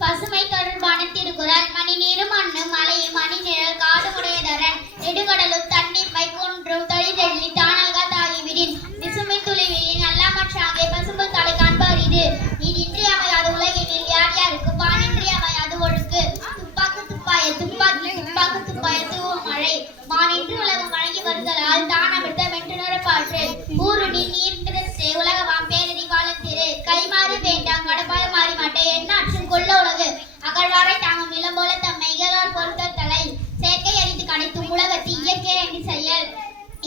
பசுமை தொடர்பான திருக்குறள். மணி நீரும் மண்ணும் மலையும் மணி நிழல் காடுமுடையதரன் நெடுகடலும் தண்ணீர்மை குன்றும் தொழிலெள்ளி தானல்கா தாகிவிடின் விசுமை துளிவிலின் அல்லாமற்றாங்கே பசும்பு தலை காண்பாரிது. நீர் இன்றியமையாது உலகினில் யார் யாருக்கு வானின்றி அமையாது ஒழுக்கு. துப்பாக்கு துப்பாய துப்பாக்கி துப்பாக்கு துப்பாய தூவும் மழை மானின்றி உலகம் வழங்கி வருதலால் தான் அமிர்த வென்றுணர பாற்று ஊருணி நீர் திறத்தே உலகமாம் பேரதி காலத்திரு கைமாறு வேண்டாம் கடப்பால மாறி மாட்டே எண்ணாற்றும் கொள்ள உலகு அகழ்வாரை தாங்கும் நிலம் போல தம்மை இகழார் பொருட்கள் தலை செயற்கை அறிந்து கணைத்தும் உலகத்து இயற்கை அணி செயல்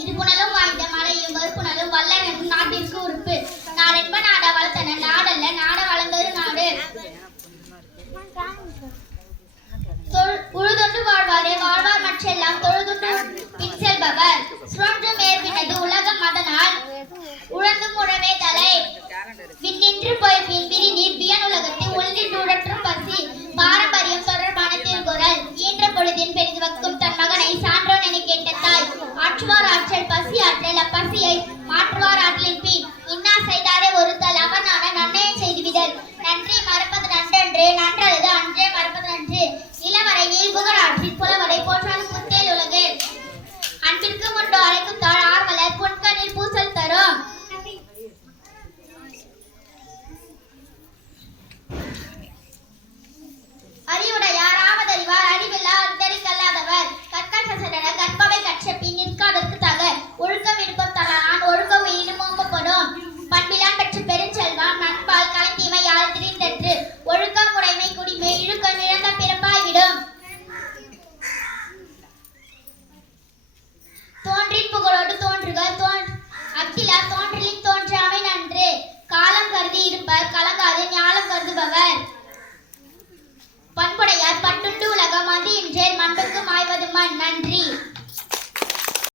இது புனலும் வாய்ந்த மலையும் வறுப்புணலும் வல்லனும் நாட்டிற்கு உறுப்பு நாடென்ப நாடா வளர்த்தன நாடல்ல நாட வளர்ந்தொரு நாடு உழுதொன்று வாழ்வாரே வாழ்வார் மற்றெல்லாம் தொழுதுண்டு பின் செல்பவர் சுழன்று மேற்பினது உலகம் அதனால் உழந்தும் உழவே தலை விண்ணின்று போய் பின் பிரி நீர் பியன் உலகத்தை ஒன்றின்